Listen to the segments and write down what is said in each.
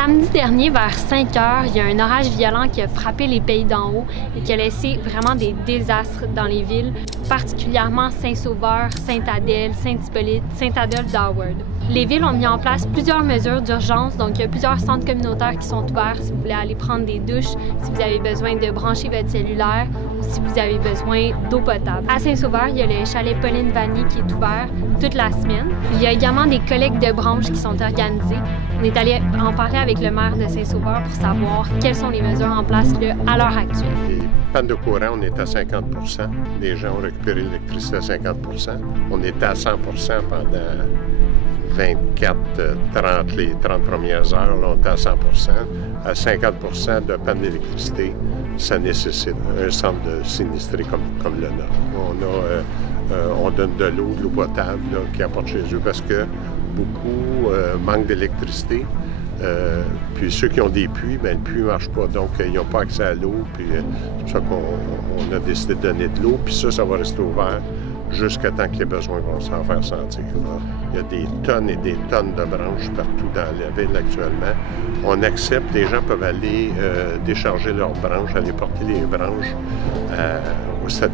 Samedi dernier, vers 5 heures, il y a un orage violent qui a frappé les pays d'en haut et qui a laissé vraiment des désastres dans les villes, particulièrement Saint-Sauveur, Sainte-Adèle, Saint-Hippolyte, Sainte-Adèle d'Howard. Les villes ont mis en place plusieurs mesures d'urgence, donc il y a plusieurs centres communautaires qui sont ouverts si vous voulez aller prendre des douches, si vous avez besoin de brancher votre cellulaire ou si vous avez besoin d'eau potable. À Saint-Sauveur, il y a le chalet Pauline Vanier qui est ouvert toute la semaine. Il y a également des collectes de branches qui sont organisées. On est allé en parler avec le maire de Saint-Sauveur pour savoir quelles sont les mesures en place là, à l'heure actuelle. Les pannes de courant, on est à 50 %. Les gens ont récupéré l'électricité à 50 %. On était à 100 % pendant 24, les 30 premières heures, là, on est à 100 %. À 50 % de panne d'électricité, ça nécessite un centre de sinistré comme le nôtre. On donne de l'eau potable là, qui apporte chez eux parce que beaucoup manquent d'électricité. Puis ceux qui ont des puits, bien, le puits ne marche pas, donc ils n'ont pas accès à l'eau. Puis c'est pour ça qu'on a décidé de donner de l'eau, puis ça va rester ouvert jusqu'à temps qu'il y ait besoin qu'on s'en faire sentir. Il y a des tonnes et des tonnes de branches partout dans la ville actuellement. On accepte, les gens peuvent aller décharger leurs branches, aller porter les branches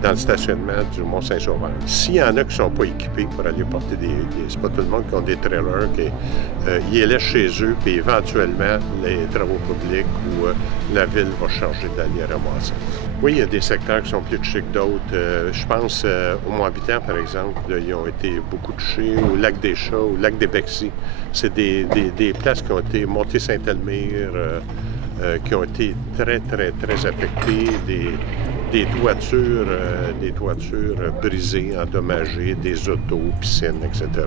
dans le stationnement du Mont-Saint-Sauveur. S'il y en a qui ne sont pas équipés pour aller porter c'est pas tout le monde qui ont des trailers, ils les laissent chez eux, puis éventuellement, les travaux publics ou la ville va charger d'aller ramasser. Oui, il y a des secteurs qui sont plus touchés que d'autres. Je pense au Mont-Habitant, par exemple, là, ils ont été beaucoup touchés, au lac des Chats, au lac des Bexy. C'est des places qui ont été montées Saint-Elmire, qui ont été très affectées, des toitures brisées, endommagées, des autos, piscines, etc.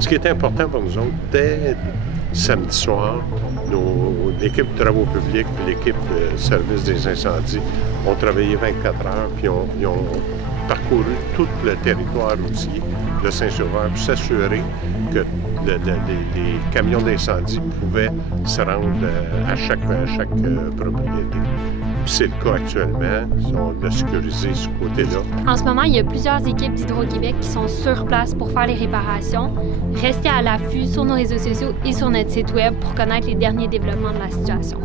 Ce qui est important pour nous autres, dès samedi soir, l'équipe de travaux publics et l'équipe de service des incendies ont travaillé 24 heures, puis ils ont parcouru tout le territoire routier de Saint-Sauveur pour s'assurer que les camions d'incendie pouvaient se rendre à chaque propriété. C'est le cas actuellement, on a sécurisé ce côté-là. En ce moment, il y a plusieurs équipes d'Hydro-Québec qui sont sur place pour faire les réparations. Restez à l'affût sur nos réseaux sociaux et sur notre site web pour connaître les derniers développements de la situation.